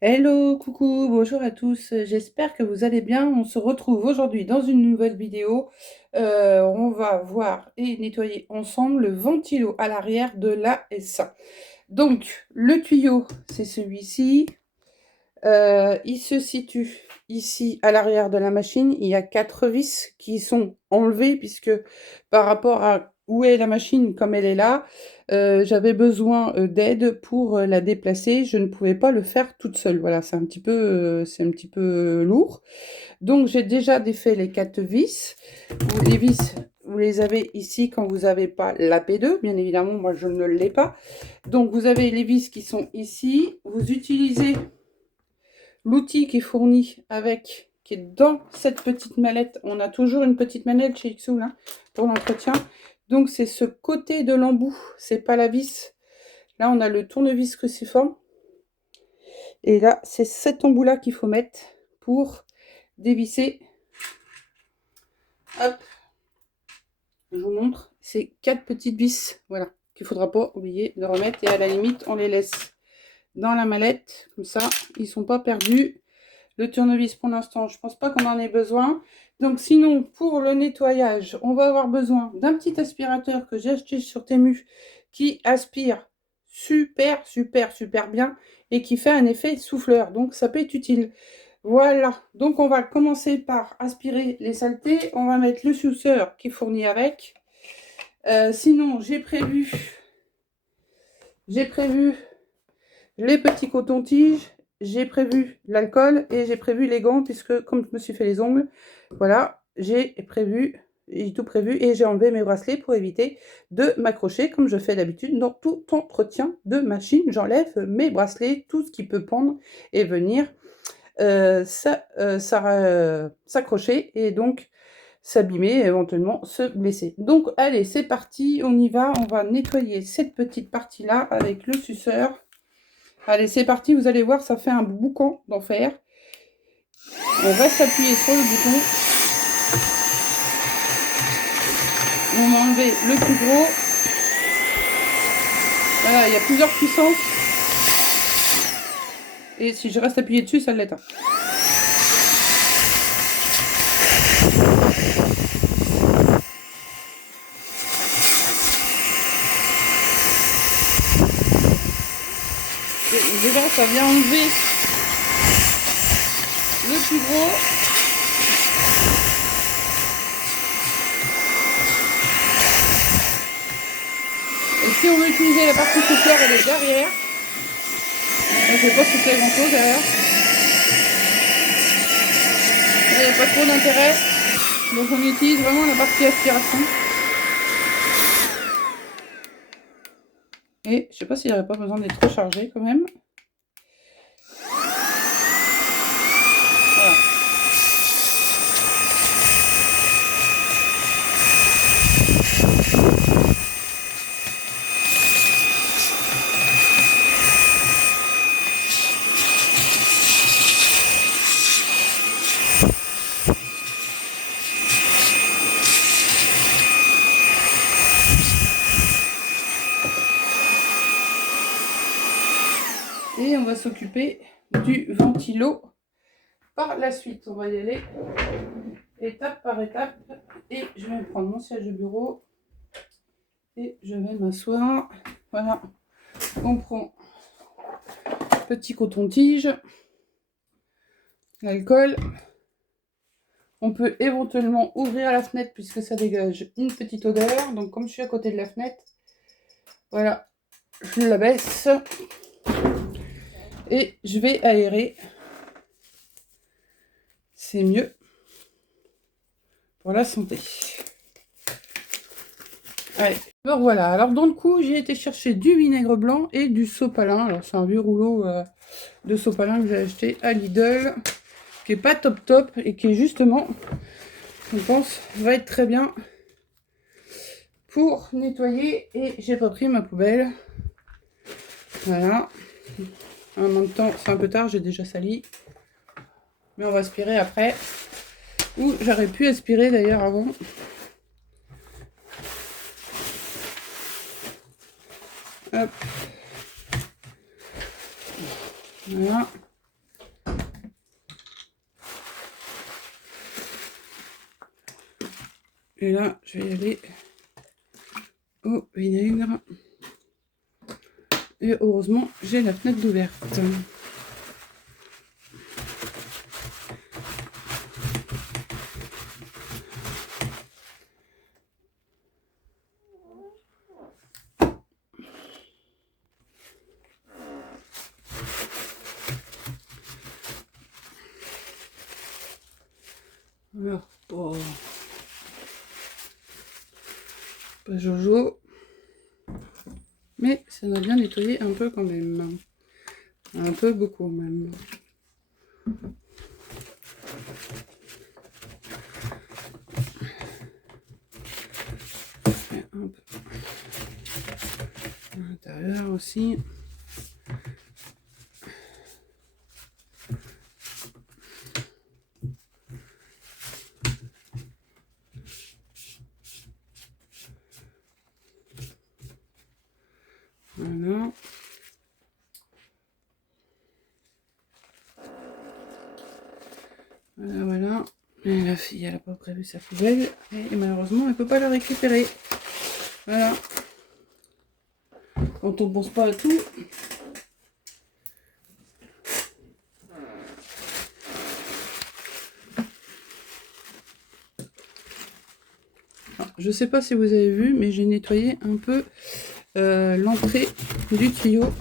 Hello, coucou, bonjour à tous, j'espère que vous allez bien. On se retrouve aujourd'hui dans une nouvelle vidéo. On va voir et nettoyer ensemble le ventilo à l'arrière de la S1. Donc, le tuyau, c'est celui-ci. Il se situe ici à l'arrière de la machine. Il y a 4 vis qui sont enlevées puisque par rapport à où est la machine, comme elle est là, j'avais besoin d'aide pour la déplacer. Je ne pouvais pas le faire toute seule. Voilà, c'est un petit peu lourd. Donc j'ai déjà défait les 4 vis. Les vis, vous les avez ici quand vous n'avez pas la P2. Bien évidemment, moi je ne l'ai pas. Donc vous avez les vis qui sont ici. Vous utilisez l'outil qui est fourni avec, qui est dans cette petite mallette. On a toujours une petite manette chez Ixoul pour l'entretien. Donc c'est ce côté de l'embout, c'est pas la vis. Là on a le tournevis cruciforme. Et là c'est cet embout-là qu'il faut mettre pour dévisser. Hop, je vous montre. C'est 4 petites vis, voilà, qu'il ne faudra pas oublier de remettre. Et à la limite, on les laisse dans la mallette, comme ça, ils ne sont pas perdus. Le tournevis, pour l'instant, je ne pense pas qu'on en ait besoin. Donc sinon, pour le nettoyage, on va avoir besoin d'un petit aspirateur que j'ai acheté sur Temu qui aspire super, super, super bien et qui fait un effet souffleur. Donc ça peut être utile. Voilà, donc on va commencer par aspirer les saletés. On va mettre le suceur qui est fourni avec. Sinon, j'ai prévu les petits cotons-tiges, j'ai prévu l'alcool et j'ai prévu les gants puisque comme je me suis fait les ongles, voilà, j'ai tout prévu et j'ai enlevé mes bracelets pour éviter de m'accrocher comme je fais d'habitude dans tout entretien de machine. J'enlève mes bracelets, tout ce qui peut pendre et venir s'accrocher et donc s'abîmer et éventuellement se blesser. Donc allez, c'est parti, on y va, on va nettoyer cette petite partie là avec le suceur. Allez, c'est parti, vous allez voir, ça fait un boucan d'enfer. On va s'appuyer sur le bouton. On va enlever le plus gros. Voilà, il y a plusieurs puissances. Et si je reste appuyé dessus, ça l'éteint. Déjà, ça vient enlever le plus gros. Et si on veut utiliser la partie souffleur, elle est derrière. Je ne vais pas souffler grand chose derrière. Là, il n'y a pas trop d'intérêt. Donc on utilise vraiment la partie aspiration. Et je sais pas s'il n'y aurait pas besoin d'être trop chargé quand même. Voilà. Et on va s'occuper du ventilo par la suite. On va y aller étape par étape. Et je vais prendre mon siège de bureau. Et je vais m'asseoir. Voilà. On prend petit coton-tige. L'alcool. On peut éventuellement ouvrir la fenêtre puisque ça dégage une petite odeur. Donc comme je suis à côté de la fenêtre, voilà, je la baisse. Et je vais aérer. C'est mieux pour la santé. Allez, alors voilà. Alors dans le coup, j'ai été chercher du vinaigre blanc et du sopalin. Alors c'est un vieux rouleau de sopalin que j'ai acheté à Lidl, qui est pas top top et qui est justement, je pense, va être très bien pour nettoyer. Et j'ai pas pris ma poubelle. Voilà. En même temps, c'est un peu tard, j'ai déjà sali. Mais on va aspirer après. Ou j'aurais pu aspirer d'ailleurs avant. Hop. Voilà. Et là, je vais y aller au vinaigre. Et heureusement, j'ai la fenêtre ouverte. Alors, oh. Pas Jojo. Mais ça doit bien nettoyer un peu quand même. Un peu beaucoup même. Et un peu à l'intérieur aussi. Voilà. Voilà, voilà. Et la fille, elle n'a pas prévu sa poubelle. Et malheureusement, elle ne peut pas la récupérer. Voilà. Quand on pense pas à tout. Alors, je sais pas si vous avez vu, mais j'ai nettoyé un peu l'entrée du tuyau.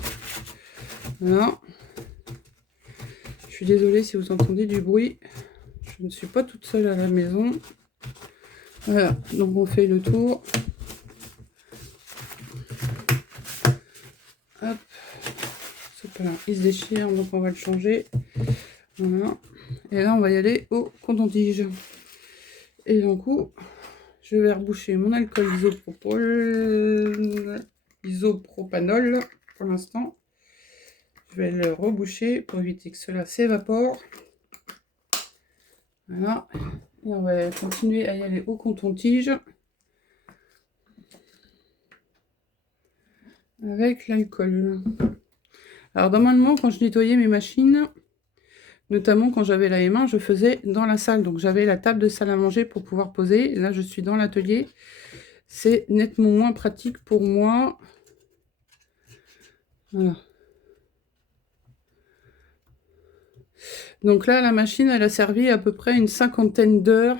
Voilà. Je suis désolée si vous entendez du bruit. Je ne suis pas toute seule à la maison. Voilà, donc on fait le tour. Hop. Ce là il se déchire, donc on va le changer. Voilà. Et là, on va y aller au coton-tige. Et du coup, je vais reboucher mon alcool isopropanol pour l'instant. Je vais le reboucher pour éviter que cela s'évapore. Voilà. Et on va continuer à y aller au coton-tige. Avec l'alcool. Alors normalement, quand je nettoyais mes machines, notamment quand j'avais la M1, je faisais dans la salle. Donc j'avais la table de salle à manger pour pouvoir poser. Là, je suis dans l'atelier. C'est nettement moins pratique pour moi. Voilà. Donc là, la machine, elle a servi à peu près une 50aine d'heures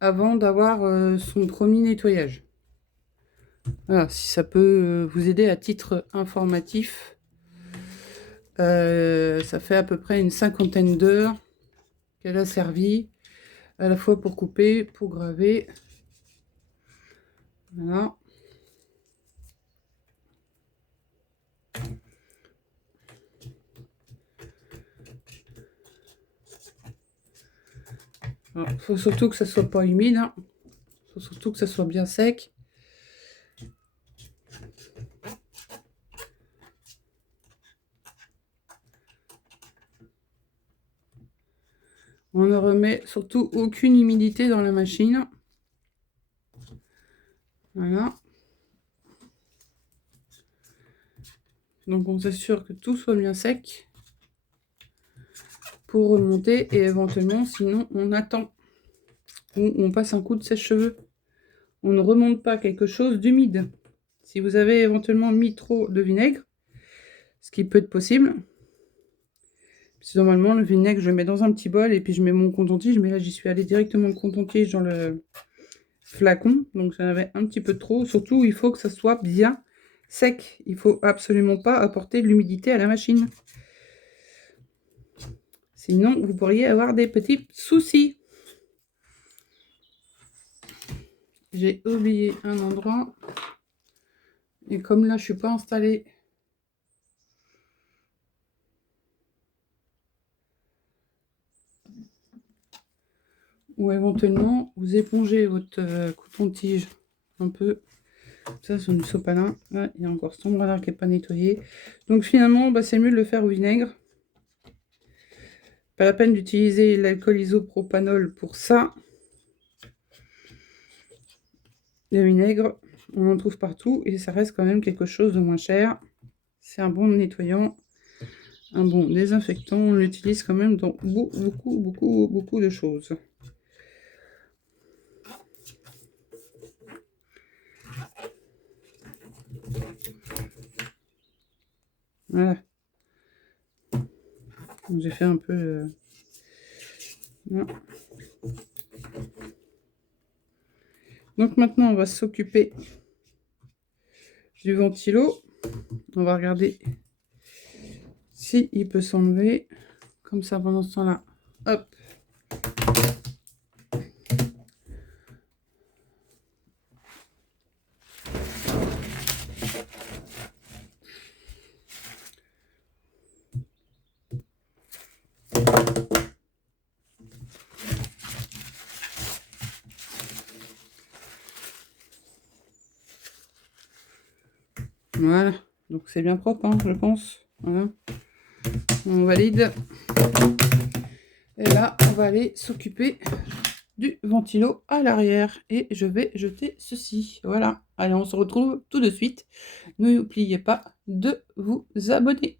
avant d'avoir son premier nettoyage. Voilà, si ça peut vous aider à titre informatif. Ça fait à peu près une 50aine d'heures qu'elle a servi, à la fois pour couper, pour graver. Voilà. Il faut surtout que ça soit pas humide, hein. Faut surtout que ça soit bien sec. On ne remet surtout aucune humidité dans la machine. Voilà. Donc on s'assure que tout soit bien sec pour remonter et éventuellement, sinon on attend ou on passe un coup de sèche-cheveux. On ne remonte pas quelque chose d'humide. Si vous avez éventuellement mis trop de vinaigre, ce qui peut être possible, c'est normalement le vinaigre, je le mets dans un petit bol et puis je mets mon coton-tige, mais là j'y suis allée directement le coton-tige dans le flacon, donc j'en avais un petit peu trop. Surtout, il faut que ça soit bien sec. Il faut absolument pas apporter de l'humidité à la machine. Sinon, vous pourriez avoir des petits soucis. J'ai oublié un endroit. Et comme là, je suis pas installée, ou éventuellement, vous épongez votre coton-tige un peu. Ça, c'est une sopalin. Là, il y a encore cet endroit-là qui n'est pas nettoyé. Donc finalement, bah, c'est mieux de le faire au vinaigre. Pas la peine d'utiliser l'alcool isopropanol pour ça. Le vinaigre, on en trouve partout et ça reste quand même quelque chose de moins cher. C'est un bon nettoyant, un bon désinfectant. On l'utilise quand même dans beaucoup de choses. Voilà. J'ai fait un peu... Voilà. Donc maintenant, on va s'occuper du ventilo. On va regarder si il peut s'enlever. Comme ça, pendant ce temps-là, hop. Voilà, donc c'est bien propre, hein, je pense. Voilà, on valide. Et là, on va aller s'occuper du ventilo à l'arrière. Et je vais jeter ceci. Voilà, allez, on se retrouve tout de suite. N'oubliez pas de vous abonner.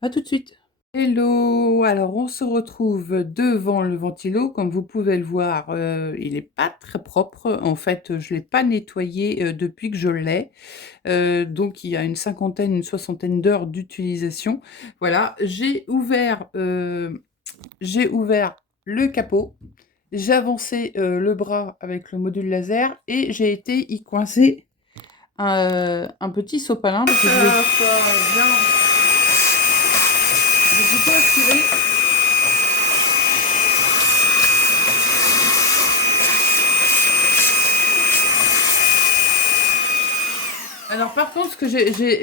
À tout de suite. Hello, alors on se retrouve devant le ventilo. Comme vous pouvez le voir, il n'est pas très propre. En fait, je ne l'ai pas nettoyé depuis que je l'ai. Donc il y a une cinquantaine, une soixantaine d'heures d'utilisation. Voilà, j'ai ouvert le capot. J'ai avancé le bras avec le module laser et j'ai été y coincer un petit sopalin. Parce que je vais bien... Je vais plutôt aspirer. Alors par contre, ce que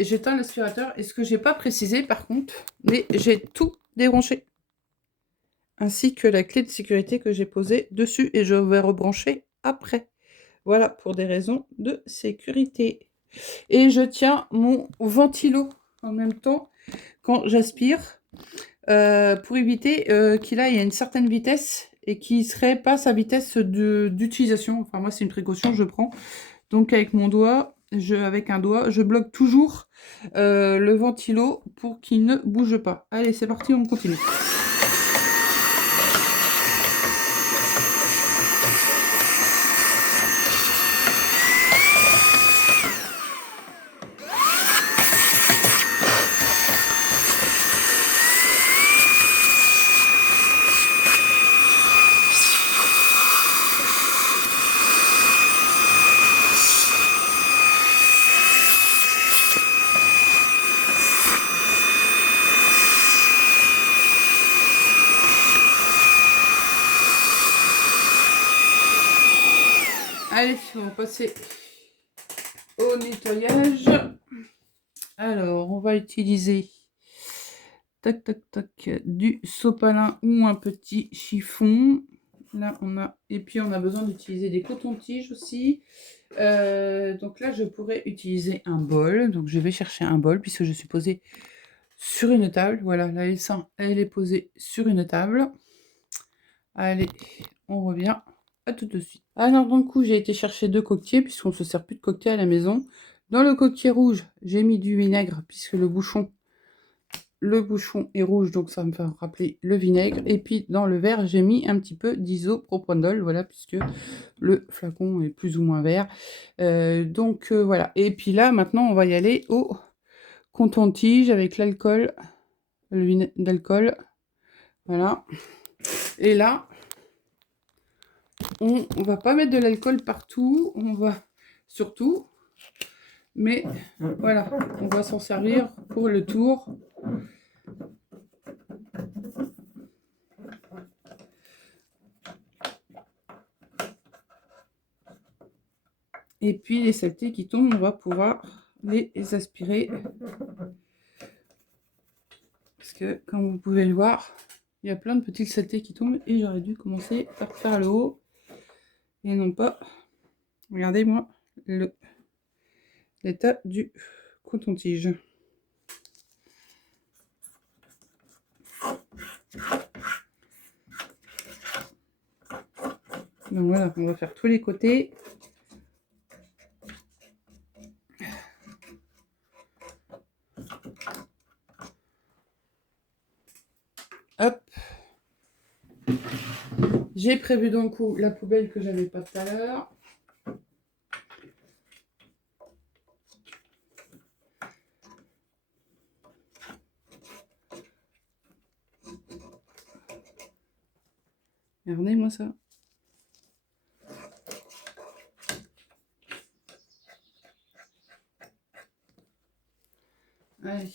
j'éteins l'aspirateur et ce que j'ai pas précisé par contre, mais j'ai tout débranché. Ainsi que la clé de sécurité que j'ai posée dessus et je vais rebrancher après. Voilà, pour des raisons de sécurité. Et je tiens mon ventilo en même temps quand j'aspire pour éviter qu'il aille à une certaine vitesse et qu'il ne serait pas sa vitesse d'utilisation. Enfin, moi, c'est une précaution, je prends. Donc, avec mon doigt, avec un doigt, je bloque toujours le ventilo pour qu'il ne bouge pas. Allez, c'est parti, on continue. Allez, on va passer au nettoyage. Alors, on va utiliser tac, tac, tac, du sopalin ou un petit chiffon. Là, on a... Et puis, on a besoin d'utiliser des cotons-tiges aussi. Donc là, je pourrais utiliser un bol. Donc, je vais chercher un bol puisque je suis posée sur une table. Voilà, la L100, elle est posée sur une table. Allez, on revient. À tout de suite. Alors, du coup, j'ai été chercher 2 coquetiers puisqu'on ne se sert plus de coquetiers à la maison. Dans le coquetier rouge, j'ai mis du vinaigre puisque le bouchon est rouge, donc ça me fait rappeler le vinaigre. Et puis dans le verre, j'ai mis un petit peu d'isopropanol, voilà, puisque le flacon est plus ou moins vert. Voilà. Et puis là, maintenant, on va y aller au coton-tige avec l'alcool, le vinaigre d'alcool. Voilà. Et là, on va pas mettre de l'alcool partout, on va surtout, mais voilà, on va s'en servir pour le tour. Et puis les saletés qui tombent, on va pouvoir les aspirer. Parce que, comme vous pouvez le voir, il y a plein de petites saletés qui tombent et j'aurais dû commencer par faire le haut et non pas, regardez-moi, l'état du coton-tige. Donc voilà, on va faire tous les côtés. Hop. J'ai prévu donc la poubelle que j'avais pas tout à l'heure. Regardez-moi ça. Allez.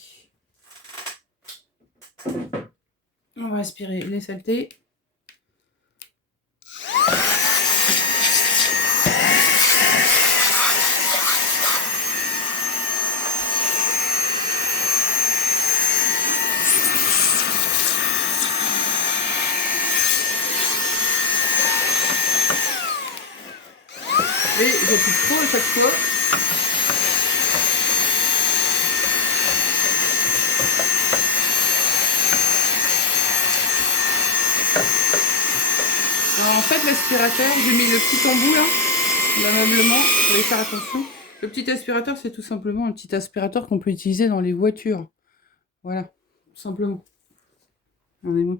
On va aspirer les saletés. Et j'appuie trop à chaque fois. Alors en fait, l'aspirateur, j'ai mis le petit embout là, l'ameublement, il fallait faire attention. Le petit aspirateur, c'est tout simplement un petit aspirateur qu'on peut utiliser dans les voitures. Voilà, tout simplement. Regardez-moi.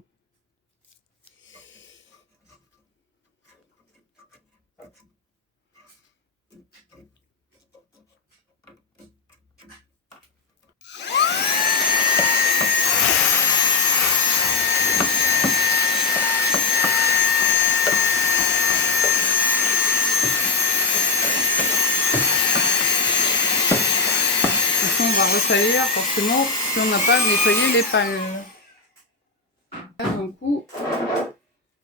On va ressalir forcément si on n'a pas nettoyé les pales. D'un coup,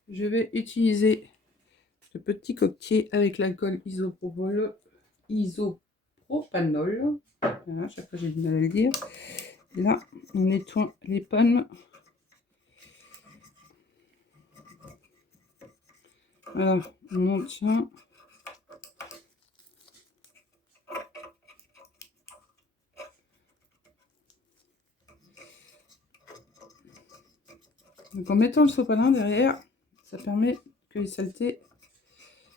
je vais utiliser ce petit coquetier avec l'alcool isopropanol. Voilà, chaque fois j'ai du mal à le dire. Et là, on nettoie les palmes. Voilà, on en tient. Donc en mettant le sopalin derrière, ça permet que les saletés,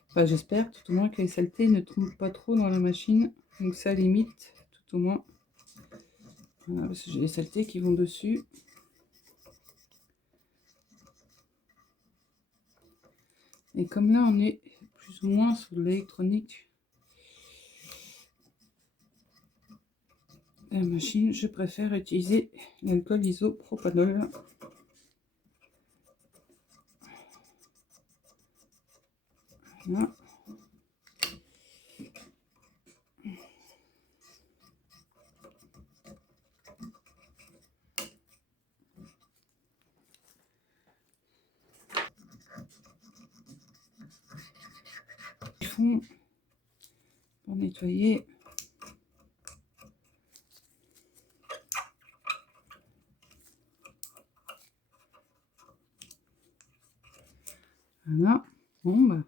enfin j'espère tout au moins que les saletés ne tombent pas trop dans la machine. Donc ça limite tout au moins. Voilà, parce que j'ai les saletés qui vont dessus. Et comme là on est plus ou moins sur l'électronique, la machine, je préfère utiliser l'alcool isopropanol. Voilà. Fond pour nettoyer. Voilà. Bon bah.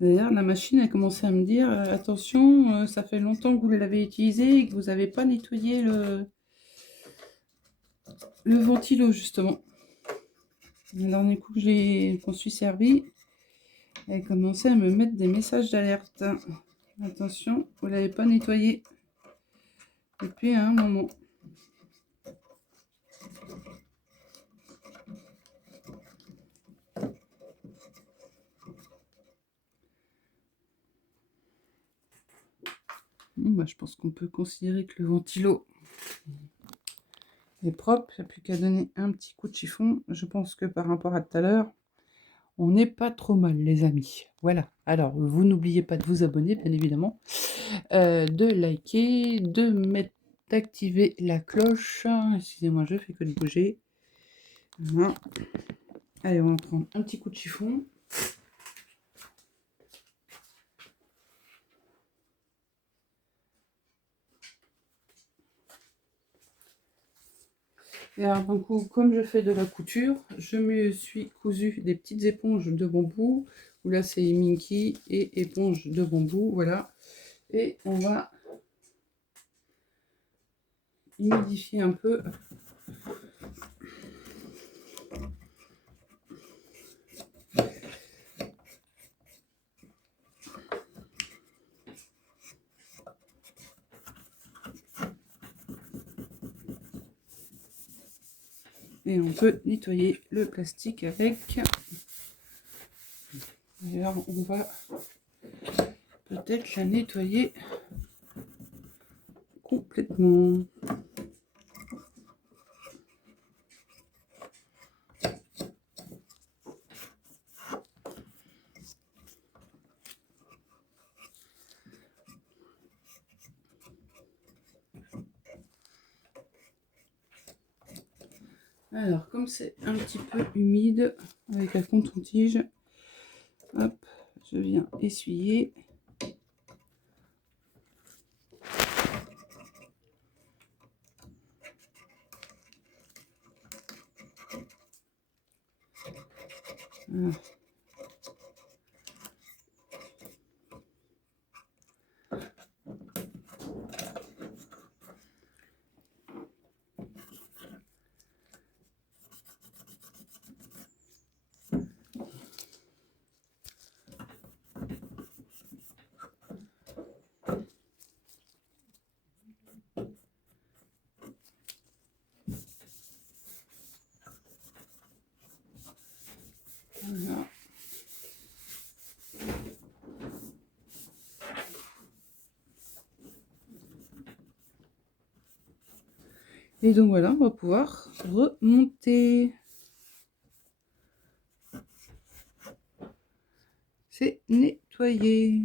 D'ailleurs, la machine a commencé à me dire attention, ça fait longtemps que vous l'avez utilisé et que vous n'avez pas nettoyé le ventilo, justement. Le dernier coup que je m'en suis servi, elle a commencé à me mettre des messages d'alerte. Attention, vous ne l'avez pas nettoyé depuis un moment. Bon, bah, je pense qu'on peut considérer que le ventilo est propre. Il n'y a plus qu'à donner un petit coup de chiffon. Je pense que par rapport à tout à l'heure, on n'est pas trop mal, les amis. Voilà. Alors, vous n'oubliez pas de vous abonner, bien évidemment, de liker, d'activer la cloche. Excusez-moi, je fais que de bouger. Voilà. Allez, on va prendre un petit coup de chiffon. Et alors, d'un coup, comme je fais de la couture, je me suis cousu des petites éponges de bambou. Où là, c'est Minky et éponge de bambou. Voilà. Et on va humidifier un peu. Et on peut nettoyer le plastique avec. D'ailleurs, on va peut-être la nettoyer complètement. Alors, comme c'est un petit peu humide avec la coton-tige, hop, je viens essuyer. Voilà. Voilà. Et donc voilà, on va pouvoir remonter. C'est nettoyé.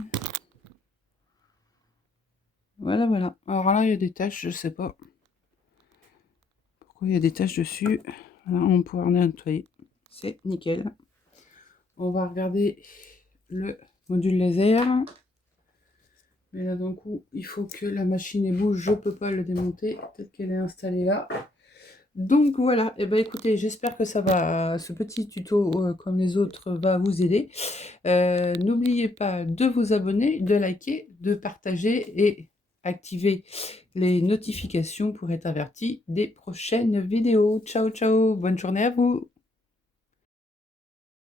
Voilà, voilà. Alors là, il y a des taches, je sais pas pourquoi il y a des taches dessus. Voilà, on va pouvoir nettoyer. C'est nickel. On va regarder le module laser. Mais là, d'un coup, il faut que la machine bouge. Je peux pas le démonter. Peut-être qu'elle est installée là. Donc voilà, et ben écoutez, j'espère que ça va, ce petit tuto comme les autres va vous aider. N'oubliez pas de vous abonner, de liker, de partager et activer les notifications pour être averti des prochaines vidéos. Ciao ciao, bonne journée à vous.